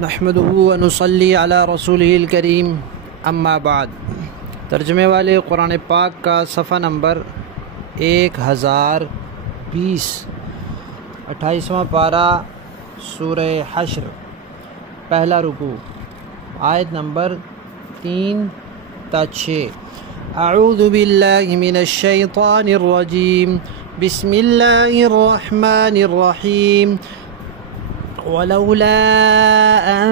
نحمده ونصلي على رسوله الكريم اما بعد۔ ترجمے والے قرآن پاک کا صفحہ نمبر 1020، 28واں پارہ سورہ حشر، پہلا رکوع، آیت نمبر 3 تا 6۔ اعوذ باللہ من الشیطان الرجیم، بسم اللہ الرحمن الرحیم۔ ولولا أن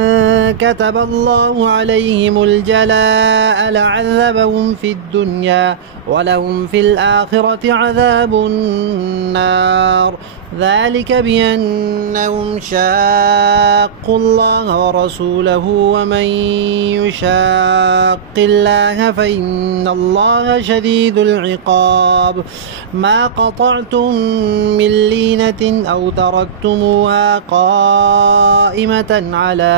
كتب الله عليهم الجلاء لعذبهم في الدنيا ولهم في الآخرة عذاب النار، ذلك بأنهم شاقوا الله ورسوله ومن يشاق الله فإن الله شديد العقاب۔ ما قطعتم من لينة أو تركتموها قائمة على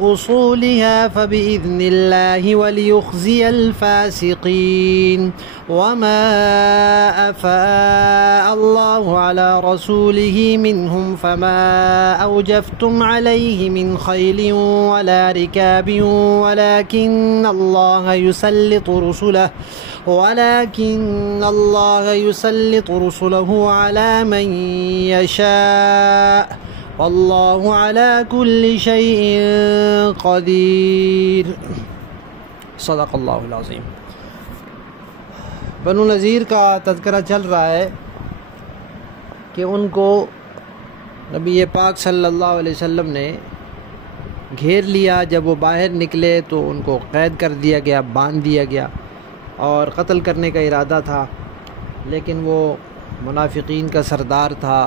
أصولها فبإذن الله وليخزي الفاسقين۔ وما أفاء الله على رسوله منهم فما أوجفتم عليه من خيل ولا ركاب ولكن الله يسلط رسله على من يشاء والله على كل شيء قدير۔ صدق اللہ العظیم۔ بنو نذیر کا تذکرہ چل رہا ہے کہ ان کو نبی پاک صلی اللہ علیہ وسلم نے گھیر لیا۔ جب وہ باہر نکلے تو ان کو قید کر دیا گیا، باندھ دیا گیا اور قتل کرنے کا ارادہ تھا، لیکن وہ منافقین کا سردار تھا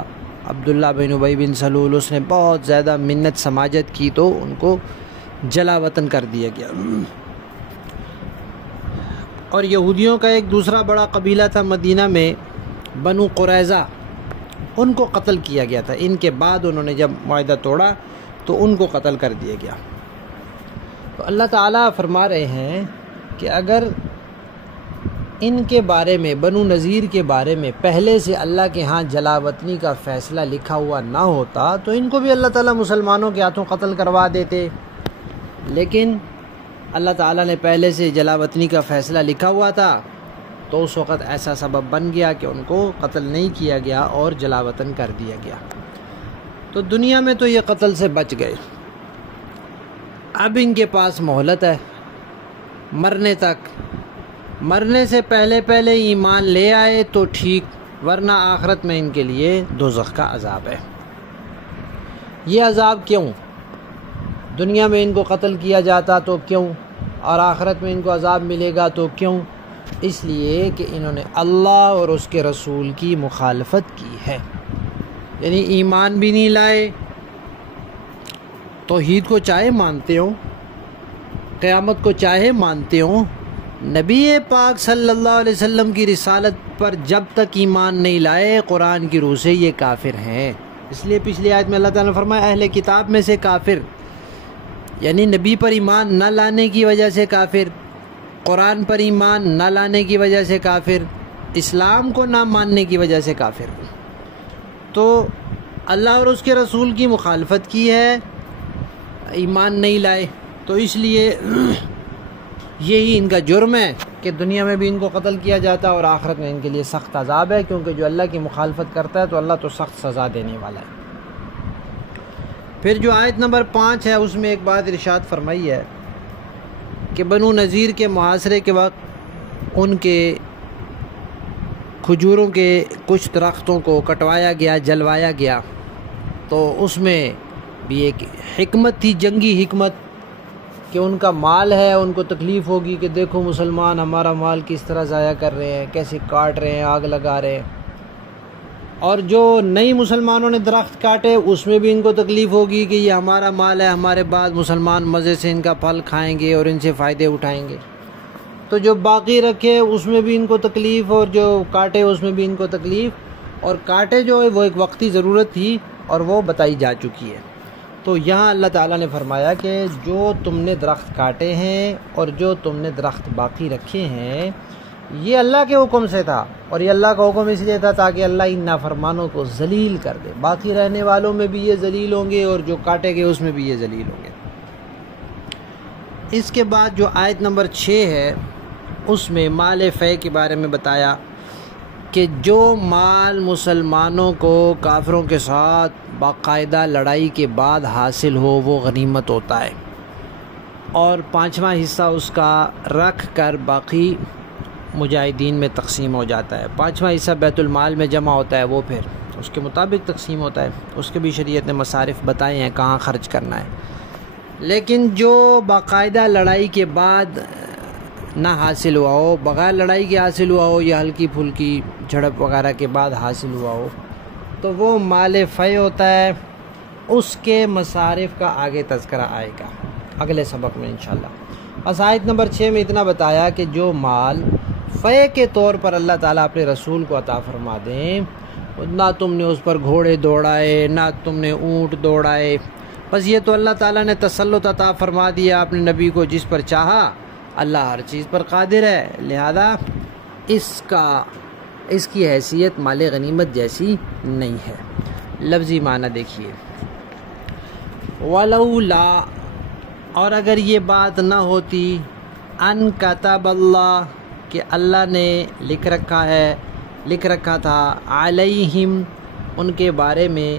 عبداللہ بن ابی بن سلول، اس نے بہت زیادہ منت سماجت کی تو ان کو جلا وطن کر دیا گیا۔ اور یہودیوں کا ایک دوسرا بڑا قبیلہ تھا مدینہ میں، بنو قریظہ، ان کو قتل کیا گیا تھا۔ ان کے بعد انہوں نے جب معاہدہ توڑا تو ان کو قتل کر دیا گیا۔ تو اللہ تعالیٰ فرما رہے ہیں کہ اگر ان کے بارے میں، بنو نذیر کے بارے میں پہلے سے اللہ کے ہاں جلا وطنی کا فیصلہ لکھا ہوا نہ ہوتا تو ان کو بھی اللہ تعالیٰ مسلمانوں کے ہاتھوں قتل کروا دیتے، لیکن اللہ تعالیٰ نے پہلے سے جلا وطنی کا فیصلہ لکھا ہوا تھا تو اس وقت ایسا سبب بن گیا کہ ان کو قتل نہیں کیا گیا اور جلا وطن کر دیا گیا۔ تو دنیا میں تو یہ قتل سے بچ گئے، اب ان کے پاس مہلت ہے مرنے تک۔ مرنے سے پہلے ایمان لے آئے تو ٹھیک، ورنہ آخرت میں ان کے لیے دوزخ کا عذاب ہے۔ یہ عذاب کیوں؟ دنیا میں ان کو قتل کیا جاتا تو کیوں، اور آخرت میں ان کو عذاب ملے گا تو کیوں؟ اس لیے کہ انہوں نے اللہ اور اس کے رسول کی مخالفت کی ہے، یعنی ایمان بھی نہیں لائے، توحید کو چاہے مانتے ہوں، قیامت کو چاہے مانتے ہوں، نبی پاک صلی اللہ علیہ وسلم کی رسالت پر جب تک ایمان نہیں لائے قرآن کی روح سے یہ کافر ہیں۔ اس لیے پچھلی آیت میں اللہ تعالیٰ نے فرمایا اہل کتاب میں سے کافر، یعنی نبی پر ایمان نہ لانے کی وجہ سے کافر، قرآن پر ایمان نہ لانے کی وجہ سے کافر، اسلام کو نہ ماننے کی وجہ سے کافر۔ تو اللہ اور اس کے رسول کی مخالفت کی ہے، ایمان نہیں لائے، تو اس لیے یہی ان کا جرم ہے کہ دنیا میں بھی ان کو قتل کیا جاتا اور آخرت میں ان کے لیے سخت عذاب ہے، کیونکہ جو اللہ کی مخالفت کرتا ہے تو اللہ تو سخت سزا دینے والا ہے۔ پھر جو آیت نمبر 5 ہے اس میں ایک بات ارشاد فرمائی ہے کہ بنو نذیر کے محاصرے کے وقت ان کے کھجوروں کے کچھ درختوں کو کٹوایا گیا، جلوایا گیا، تو اس میں بھی ایک حکمت تھی، جنگی حکمت، کہ ان کا مال ہے، ان کو تکلیف ہوگی کہ دیکھو مسلمان ہمارا مال کس طرح ضائع کر رہے ہیں، کیسے کاٹ رہے ہیں، آگ لگا رہے ہیں، اور جو نئی مسلمانوں نے درخت کاٹے اس میں بھی ان کو تکلیف ہوگی کہ یہ ہمارا مال ہے، ہمارے بعد مسلمان مزے سے ان کا پھل کھائیں گے اور ان سے فائدے اٹھائیں گے، تو جو باقی رکھے اس میں بھی ان کو تکلیف اور جو کاٹے اس میں بھی ان کو تکلیف، اور کاٹے جو ہے وہ ایک وقتی ضرورت تھی اور وہ بتائی جا چکی ہے۔ تو یہاں اللہ تعالیٰ نے فرمایا کہ جو تم نے درخت کاٹے ہیں اور جو تم نے درخت باقی رکھے ہیں یہ اللہ کے حکم سے تھا، اور یہ اللہ کا حکم اس لیے تھا تاکہ اللہ ان نافرمانوں کو ذلیل کر دے، باقی رہنے والوں میں بھی یہ ذلیل ہوں گے اور جو کاٹے گئے اس میں بھی یہ ذلیل ہوں گے۔ اس کے بعد جو آیت نمبر 6 ہے اس میں مال فے کے بارے میں بتایا کہ جو مال مسلمانوں کو کافروں کے ساتھ باقاعدہ لڑائی کے بعد حاصل ہو وہ غنیمت ہوتا ہے، اور 5واں حصہ اس کا رکھ کر باقی مجاہدین میں تقسیم ہو جاتا ہے۔ 5واں حصہ بیت المال میں جمع ہوتا ہے، وہ پھر اس کے مطابق تقسیم ہوتا ہے، اس کے بھی شریعت نے مصارف بتائے ہیں کہاں خرچ کرنا ہے۔ لیکن جو باقاعدہ لڑائی کے بعد نہ حاصل ہوا ہو، بغیر لڑائی کے حاصل ہوا ہو یا ہلکی پھلکی جھڑپ وغیرہ کے بعد حاصل ہوا ہو تو وہ مال فے ہوتا ہے، اس کے مصارف کا آگے تذکرہ آئے گا اگلے سبق میں انشاءاللہ۔ بس آیت نمبر 6 میں اتنا بتایا کہ جو مال فے کے طور پر اللہ تعالیٰ اپنے رسول کو عطا فرما دیں، نہ تم نے اس پر گھوڑے دوڑائے نہ تم نے اونٹ دوڑائے، بس یہ تو اللہ تعالیٰ نے تسلط عطا فرما دیا اپنے نبی کو، جس پر چاہا اللہ ہر چیز پر قادر ہے، لہذا اس کی حیثیت مال غنیمت جیسی نہیں ہے۔ لفظی معنی دیکھیے، ولولا، اور اگر یہ بات نہ ہوتی، ان کتب اللہ، کہ اللہ نے لکھ رکھا تھا، علیہم، ان کے بارے میں،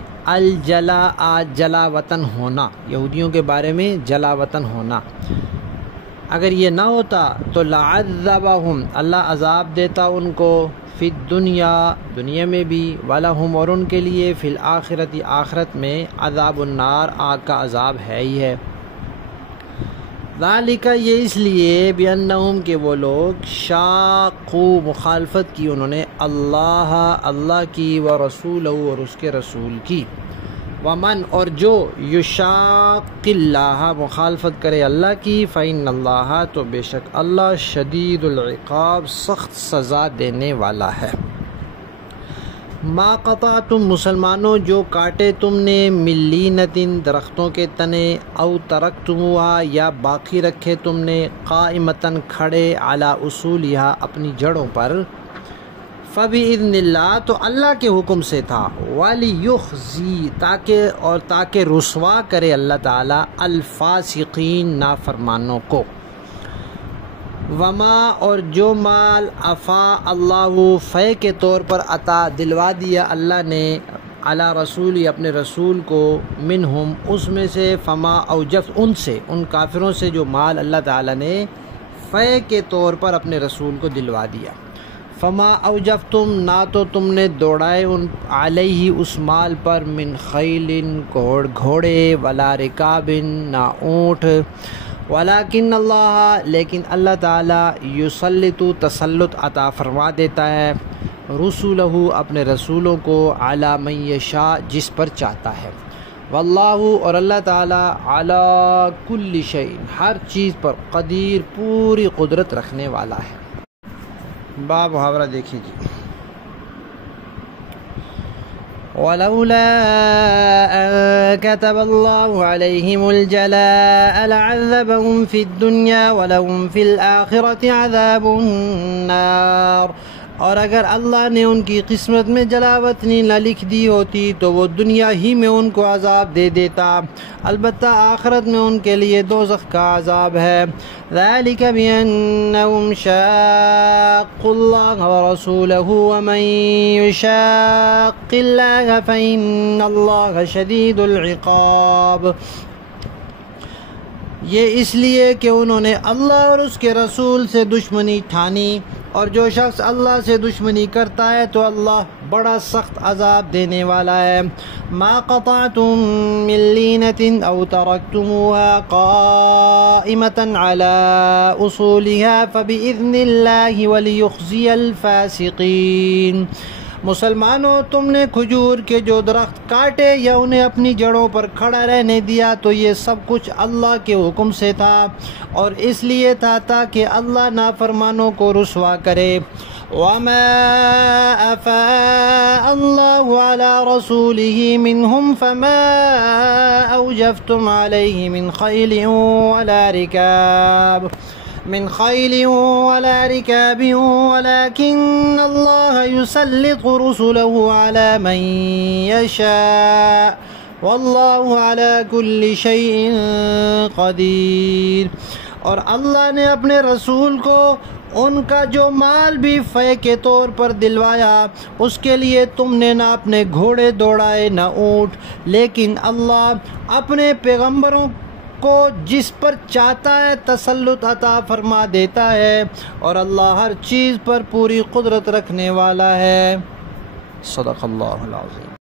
جلا وطن ہونا، یہودیوں کے بارے میں جلا وطن ہونا، اگر یہ نہ ہوتا تو لعذبہم، اللہ عذاب دیتا ان کو، فی الدنیا، دنیا میں بھی، ولہم، اور ان کے لیے، فی الآخرت، آخرت میں، عذاب النار، آگ کا عذاب ہے ہی ہے۔ ذالک، یہ اس لیے، بأنہم، کہ وہ لوگ، شاقو، مخالفت کی انہوں نے، اللہ کی، ورسولہ، اور اس کے رسول کی، ومن، اور جو، یشاق اللہ، مخالفت کرے اللہ کی، فإن اللہ، تو بے شک اللہ، شدید العقاب، سخت سزا دینے والا ہے۔ ما قطعتم، مسلمانوں جو کاٹے تم نے، من لینۃ، درختوں کے تنے، او ترکتموہا، یا باقی رکھے تم نے، قائمۃ، کھڑے، علی اصولہا، اپنی جڑوں پر، فبإذن اللہ، تو اللہ کے حکم سے تھا، ولیخزی، تاکہ رسوا کرے اللہ تعالیٰ، الفاسقین، نافرمانوں کو، وما، اور جو مال، افا اللہ، فے کے طور پر عطا دلوا دیا اللہ نے، علی رسول، اپنے رسول کو، منہم، اس میں سے، فما اوجف، ان کافروں سے جو مال اللہ تعالیٰ نے فے کے طور پر اپنے رسول کو دلوا دیا، فما اوجفتم، نہ تو تم نے دوڑائے ان علیہ، اس مال پر، من خیل، گھوڑے، ولا رکاب، نہ اونٹ، ولیکن اللہ، لیکن اللہ تعالیٰ، یسلط، تسلط عطا فرما دیتا ہے، رسولہ، اپنے رسولوں کو، علی من یشاء، جس پر چاہتا ہے، واللہ، اور اللہ تعالیٰ، علی کل شیء، ہر چیز پر، قدیر، پوری قدرت رکھنے والا ہے۔ باب محاورہ دیکھیے جی، ولولا أن كتب الله عليهم الجلاء لعذبهم في الدنيا ولهم في الآخرة عذاب النار، اور اگر اللہ نے ان کی قسمت میں جلاوطنی نہ لکھ دی ہوتی تو وہ دنیا ہی میں ان کو عذاب دے دیتا، البتہ آخرت میں ان کے لیے دوزخ کا عذاب ہے۔ ذالک بأنہم شاقوا اللہ ورسولہ ومن یشاق اللہ فإن اللہ شدید العقاب، یہ اس لیے کہ انہوں نے اللہ اور اس کے رسول سے دشمنی ٹھانی، اور جو شخص اللہ سے دشمنی کرتا ہے تو اللہ بڑا سخت عذاب دینے والا ہے۔ ما قطعتم من لینۃ او ترکتموها قائمة على اصولها فبإذن اللہ ولیخزی الفاسقین، مسلمانوں تم نے کھجور کے جو درخت کاٹے یا انہیں اپنی جڑوں پر کھڑا رہنے دیا تو یہ سب کچھ اللہ کے حکم سے تھا، اور اس لیے تھا تاکہ اللہ نافرمانوں کو رسوا کرے۔ وما افاء اللہ علی رسولہ منہم فما اوجفتم علیہ من خیل ولا رکاب، من خیل ولا رکاب ولكن اللہ یسلط رسله على من یشاء واللہ علی کل شیء قدیر۔ اور اللہ نے اپنے رسول کو ان کا جو مال بھی فے کے طور پر دلوایا، اس کے لیے تم نے نہ اپنے گھوڑے دوڑائے نہ اونٹ، لیکن اللہ اپنے پیغمبروں کو جس پر چاہتا ہے تسلط عطا فرما دیتا ہے، اور اللہ ہر چیز پر پوری قدرت رکھنے والا ہے۔ صدق اللہ العظیم۔